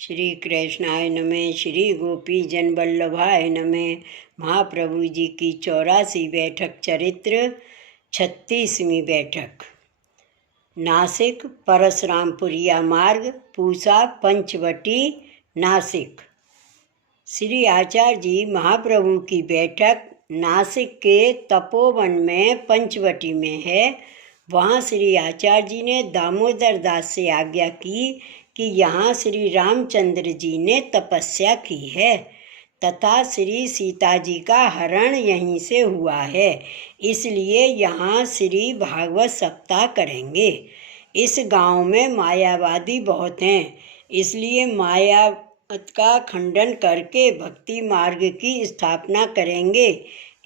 श्री कृष्णाय नमः। श्री गोपी जन वल्लभाय नमः। महाप्रभु जी की 84वीं बैठक चरित्र 36वीं बैठक। नासिक परशुरामपुरिया मार्ग पूसा पंचवटी नासिक। श्री आचार्य जी महाप्रभु की बैठक नासिक के तपोवन में पंचवटी में है। वहाँ श्री आचार्य जी ने दामोदर दास से आज्ञा की कि यहाँ श्री रामचंद्र जी ने तपस्या की है तथा श्री सीता जी का हरण यहीं से हुआ है, इसलिए यहाँ श्री भागवत सप्ताह करेंगे। इस गांव में मायावादी बहुत हैं, इसलिए मायावत का खंडन करके भक्ति मार्ग की स्थापना करेंगे।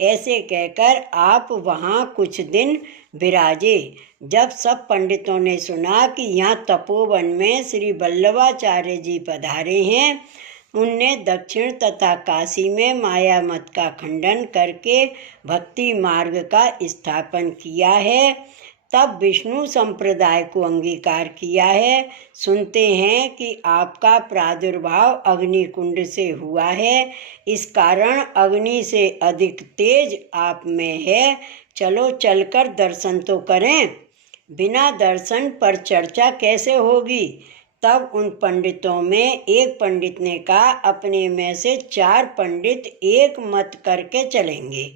ऐसे कहकर आप वहाँ कुछ दिन विराजे। जब सब पंडितों ने सुना कि यहाँ तपोवन में श्री वल्लभाचार्य जी पधारे हैं, उनने दक्षिण तथा काशी में माया मत का खंडन करके भक्ति मार्ग का स्थापन किया है, तब विष्णु संप्रदाय को अंगीकार किया है। सुनते हैं कि आपका प्रादुर्भाव अग्निकुंड से हुआ है, इस कारण अग्नि से अधिक तेज आप में है। चलो चलकर दर्शन तो करें, बिना दर्शन पर चर्चा कैसे होगी। तब उन पंडितों में एक पंडित ने कहा, अपने में से 4 पंडित एक मत करके चलेंगे,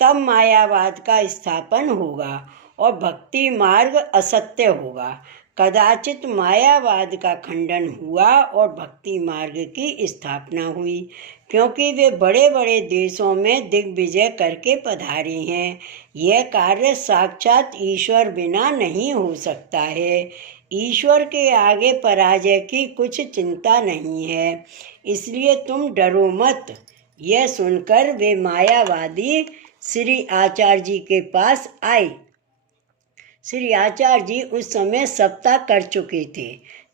तब मायावाद का स्थापन होगा और भक्ति मार्ग असत्य होगा। कदाचित मायावाद का खंडन हुआ और भक्ति मार्ग की स्थापना हुई, क्योंकि वे बड़े बड़े देशों में दिग्विजय करके पधारे हैं। यह कार्य साक्षात ईश्वर बिना नहीं हो सकता है। ईश्वर के आगे पराजय की कुछ चिंता नहीं है, इसलिए तुम डरो मत। यह सुनकर वे मायावादी श्री आचार्य जी के पास आए। श्री आचार्य जी उस समय सप्ताह कर चुके थे।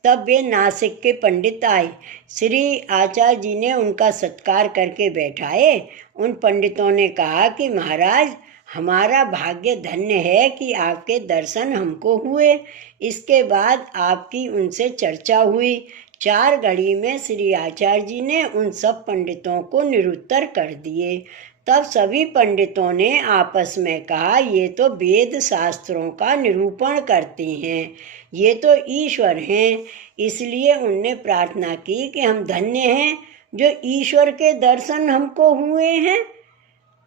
तब वे नासिक के पंडित आए। श्री आचार्य जी ने उनका सत्कार करके बैठाए। उन पंडितों ने कहा कि महाराज, हमारा भाग्य धन्य है कि आपके दर्शन हमको हुए। इसके बाद आपकी उनसे चर्चा हुई। 4 घड़ी में श्री आचार्य जी ने उन सब पंडितों को निरुत्तर कर दिए। तब सभी पंडितों ने आपस में कहा, ये तो वेद शास्त्रों का निरूपण करते हैं, ये तो ईश्वर हैं। इसलिए उनने प्रार्थना की कि हम धन्य हैं जो ईश्वर के दर्शन हमको हुए हैं।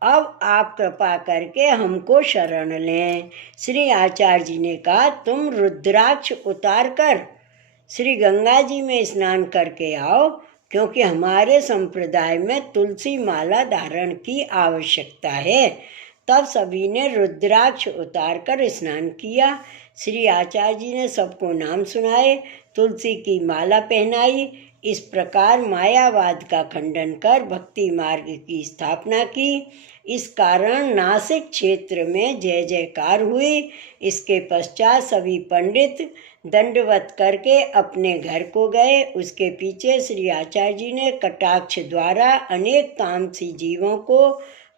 अब आप कृपा करके हमको शरण लें। श्री आचार्य जी ने कहा, तुम रुद्राक्ष उतार कर श्री गंगा जी में स्नान करके आओ, क्योंकि हमारे संप्रदाय में तुलसी माला धारण की आवश्यकता है। तब सभी ने रुद्राक्ष उतार कर स्नान किया। श्री आचार्य जी ने सबको नाम सुनाए, तुलसी की माला पहनाई। इस प्रकार मायावाद का खंडन कर भक्ति मार्ग की स्थापना की। इस कारण नासिक क्षेत्र में जय जयकार हुई। इसके पश्चात सभी पंडित दंडवत करके अपने घर को गए। उसके पीछे श्री आचार्य जी ने कटाक्ष द्वारा अनेक तामसी जीवों को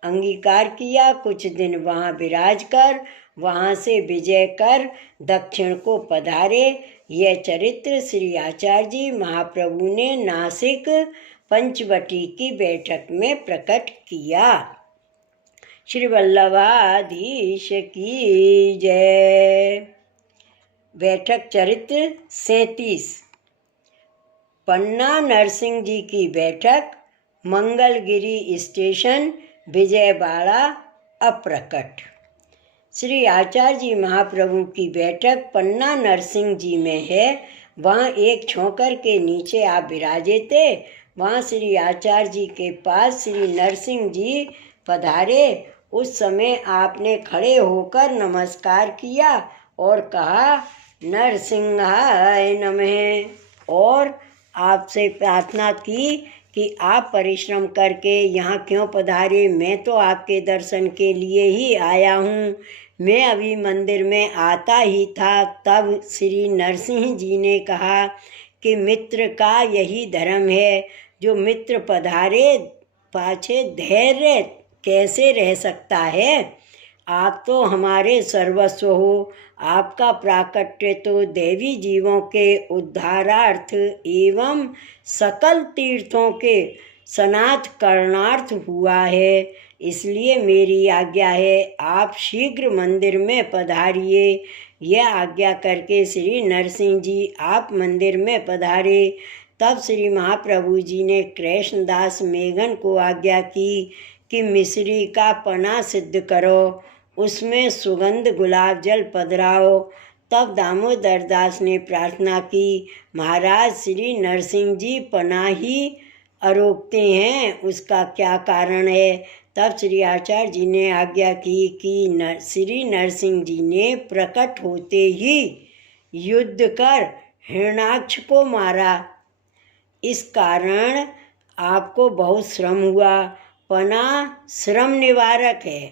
अंगीकार किया। कुछ दिन वहाँ विराज कर वहाँ से विजय कर दक्षिण को पधारे। यह चरित्र श्री आचार्य जी महाप्रभु ने नासिक पंचवटी की बैठक में प्रकट किया। श्री वल्लभाधीश की जय। बैठक चरित्र 37। पन्ना नरसिंह जी की बैठक मंगलगिरी स्टेशन विजयवाड़ा अप्रकट। श्री आचार्य जी महाप्रभु की बैठक पन्ना नरसिंह जी में है। वहाँ एक छोकर के नीचे आप विराजे थे। वहाँ श्री आचार्य जी के पास श्री नरसिंह जी पधारे। उस समय आपने खड़े होकर नमस्कार किया और कहा, नरसिंहाय नमः, और आपसे प्रार्थना की कि आप परिश्रम करके यहाँ क्यों पधारे। मैं तो आपके दर्शन के लिए ही आया हूँ। मैं अभी मंदिर में आता ही था, तब श्री नरसिंह जी ने कहा कि मित्र का यही धर्म है, जो मित्र पधारे पाछे धैर्य कैसे रह सकता है। आप तो हमारे सर्वस्व हो। आपका प्राकट्य तो देवी जीवों के उद्धारार्थ एवं सकल तीर्थों के सनाथ करणार्थ हुआ है। इसलिए मेरी आज्ञा है, आप शीघ्र मंदिर में पधारिए। यह आज्ञा करके श्री नरसिंह जी आप मंदिर में पधारे। तब श्री महाप्रभु जी ने कृष्णदास मेघन को आज्ञा की कि मिश्री का पना सिद्ध करो, उसमें सुगंध गुलाब जल पधराओ। तब दामोदर दास ने प्रार्थना की, महाराज श्री नरसिंह जी पना ही अरोकते हैं, उसका क्या कारण है? तब श्री आचार्य जी ने आज्ञा की कि श्री नरसिंह जी ने प्रकट होते ही युद्ध कर हिरणाक्ष को मारा, इस कारण आपको बहुत श्रम हुआ। पना श्रम निवारक है,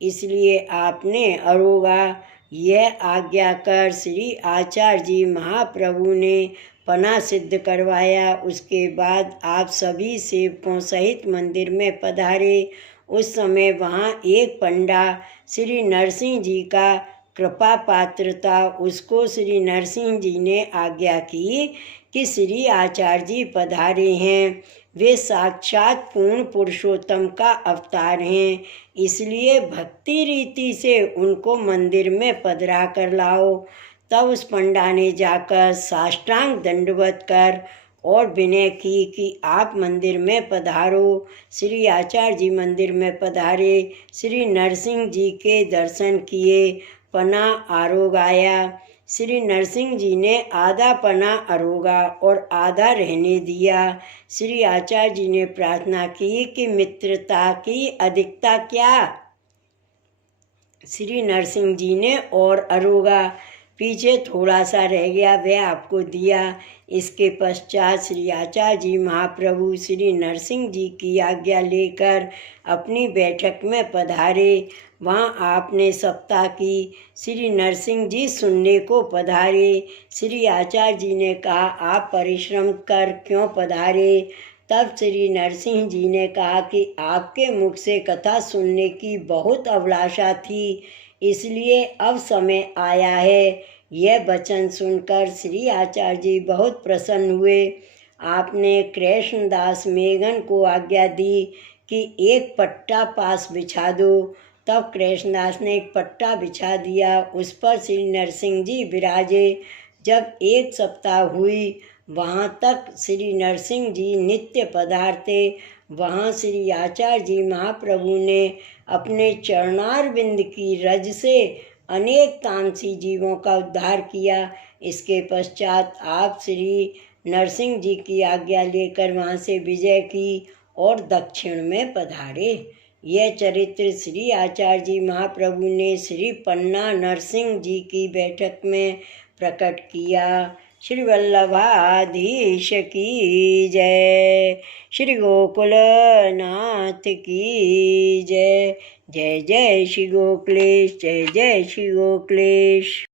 इसलिए आपने अरोगा। यह आज्ञा कर श्री आचार्य जी महाप्रभु ने पना सिद्ध करवाया। उसके बाद आप सभी सेवकों सहित मंदिर में पधारे। उस समय वहाँ एक पंडा श्री नरसिंह जी का कृपा पात्र था। उसको श्री नरसिंह जी ने आज्ञा की कि श्री आचार्य जी पधारे हैं, वे साक्षात पूर्ण पुरुषोत्तम का अवतार हैं, इसलिए भक्ति रीति से उनको मंदिर में पधरा कर लाओ। तब उस पंडा ने जाकर साष्टांग दंडवत कर और विनय की कि आप मंदिर में पधारो। श्री आचार्य जी मंदिर में पधारे, श्री नरसिंह जी के दर्शन किए, पना आरोगाया। श्री नरसिंह जी ने आधा पना अरोगा और आधा रहने दिया। श्री आचार्य जी ने प्रार्थना की कि मित्रता की अधिकता क्या? श्री नरसिंह जी ने और अरोगा, पीछे थोड़ा सा रह गया, वह आपको दिया। इसके पश्चात श्री आचार्य जी महाप्रभु श्री नरसिंह जी की आज्ञा लेकर अपनी बैठक में पधारे। वहाँ आपने सप्ताह की। श्री नरसिंह जी सुनने को पधारे। श्री आचार्य जी ने कहा, आप परिश्रम कर क्यों पधारे? तब श्री नरसिंह जी ने कहा कि आपके मुख से कथा सुनने की बहुत अभिलाषा थी, इसलिए अब समय आया है। यह वचन सुनकर श्री आचार्य जी बहुत प्रसन्न हुए। आपने कृष्णदास मेघन को आज्ञा दी कि एक पट्टा पास बिछा दो। तब कृष्णदास ने एक पट्टा बिछा दिया, उस पर श्री नरसिंह जी विराजे। जब एक सप्ताह हुई, वहाँ तक श्री नरसिंह जी नित्य पधारते। वहाँ श्री आचार्य जी महाप्रभु ने अपने चरणारविंद की रज से अनेक तामसी जीवों का उद्धार किया। इसके पश्चात आप श्री नरसिंह जी की आज्ञा लेकर वहाँ से विजय की और दक्षिण में पधारे। यह चरित्र श्री आचार्य जी महाप्रभु ने श्री पन्ना नरसिंह जी की बैठक में प्रकट किया। श्री वल्लभाधीश की जय। श्री गोकुलनाथ की जय। जय जय श्री गोकुलेश, जय जय श्री गोकुलेश।